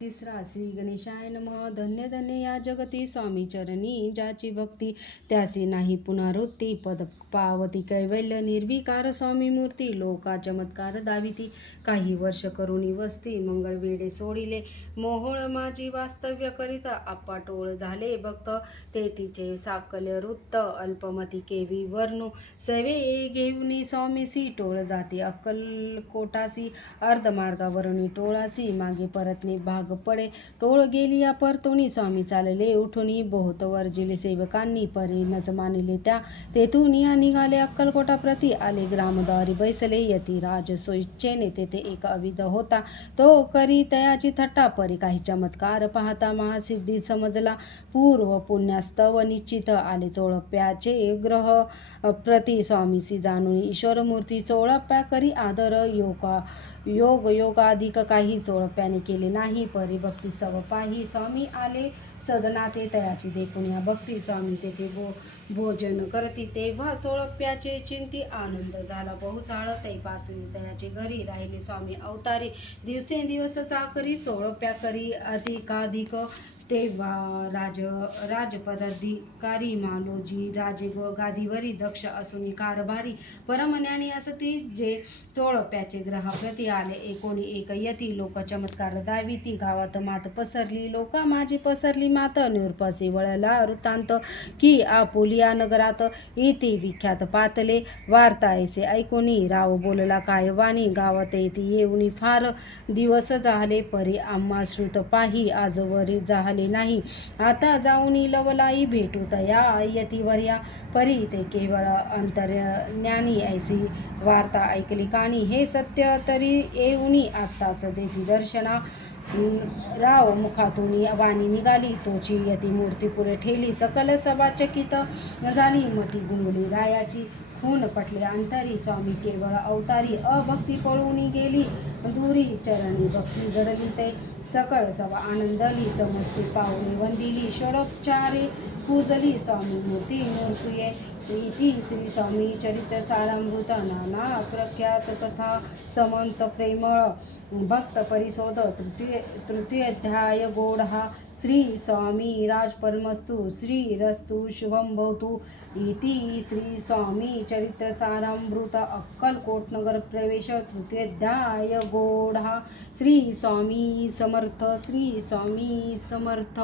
तिसरा श्री गणेशाय नमः. धन्य धन्य या जगती स्वामी चरणी, ज्याची भक्ती त्यासी नाही पुनरावृत्ती. पद पावती कैवल्य निर्विकार स्वामी मूर्ती, लोका चमत्कार दाविती. काही वर्ष करुणी वस्ती, मंगळ वेडे सोडिले मोहोळ माझी. वास्तव्य करिता आप्पा टोळ झाले भक्त, ते तिचे साकल्य वृत्त अल्पमती केवी वर्णू. सेवे घेऊनी स्वामीसी टोळ जाती अक्कलकोटासी. अर्धमार्गावरुनी टोळासी मागे परतणे भाग पडे. टोळ गेलिया परतोनी स्वामी चालले उठुनी. बहुत वर्जिले सेवकांनी परी नच मानिले त्या. तेथून या निघाले अक्कलकोटाप्रती, आले ग्रामद्वारी बैसले. यतिराज स्वेच्छेने तेथे एक अविध होता, तो करी तयाची थट्टा. परी काही चमत्कार पाहता महासिद्धी समजला. पूर्व पुण्यास्तव निश्चित आले चोळप्याचे ग्रह प्रति. स्वामीसी जाणून ईश्वरमूर्ती चोळप्या करी आदर. योगाधिक काही चोळप्याने केले नाही. परी भक्ती स्तव पाही स्वामी आले सदनाते. तयाची देखून या भक्ती स्वामी तेथे भोजन करती. तेव्हा चोळप्याचे चिंती आनंद झाला बहुसाळ. तैपासून तयाचे घरी राहिले स्वामी अवतारी. दिवसेंदिवस चाकरी चोळप्या करी अधिकाधिक. तेव्हा राजपदाधिकारी मालोजी राजे गादीवरी दक्ष असून कारभारी. परमज्ञानी असती जे चोळप्याचे ग्रहाप्रती आले. एकोणी एक यती लोक चमत्कार दाविती. गावात मात पसरली लोका माझी पसरली मात. निरुपासी वळला वृत्तांत की आपुलिया नगरात. येथे विख्यात पातले वार्ता ऐसे ऐकोनी. राव बोलला काय वाणी. गावात येथे येऊनी फार दिवस झाले. परी आम्हा श्रुत पाही आजवरी झाले नाही. आता जाऊनी लवलाई भेटू तया यतीवर्या. परी ते केवळ अंतर्ज्ञानी ऐसी वार्ता ऐकली कानी. हे सत्य तरी येऊनी आत्ताच देती दर्शना. राव मुखातून वाणी निघाली, तोची यती मूर्ती पुढे ठेली. सकल सभा चकित झाली, मती गुंगली रायाची. खून पटले अंतरी, स्वामी केवळ अवतारी. अभक्ती पळून गेली दुरी, चरणी भक्ती जडली ते. सकळ सभा आनंदली, समस्ते पावले वंदिली. षोडोपचारे पूजली स्वामी मूर्ती नृत्ये. इति श्री स्वामी चरित सारामृत. नाना प्रख्यात कथा समंत प्रेमळ भक्त परिशोध. तृतीयाध्याय गोडहा. श्री स्वामी राजपरमस्तु. श्रीरस्तु शुभम भवतु. इति श्री स्वामी चरित सारामृत. अक्कलकोट नगर प्रवेश. तृतीयाध्याय गोडहा. श्री स्वामी समर्थ. श्री स्वामी समर्थ.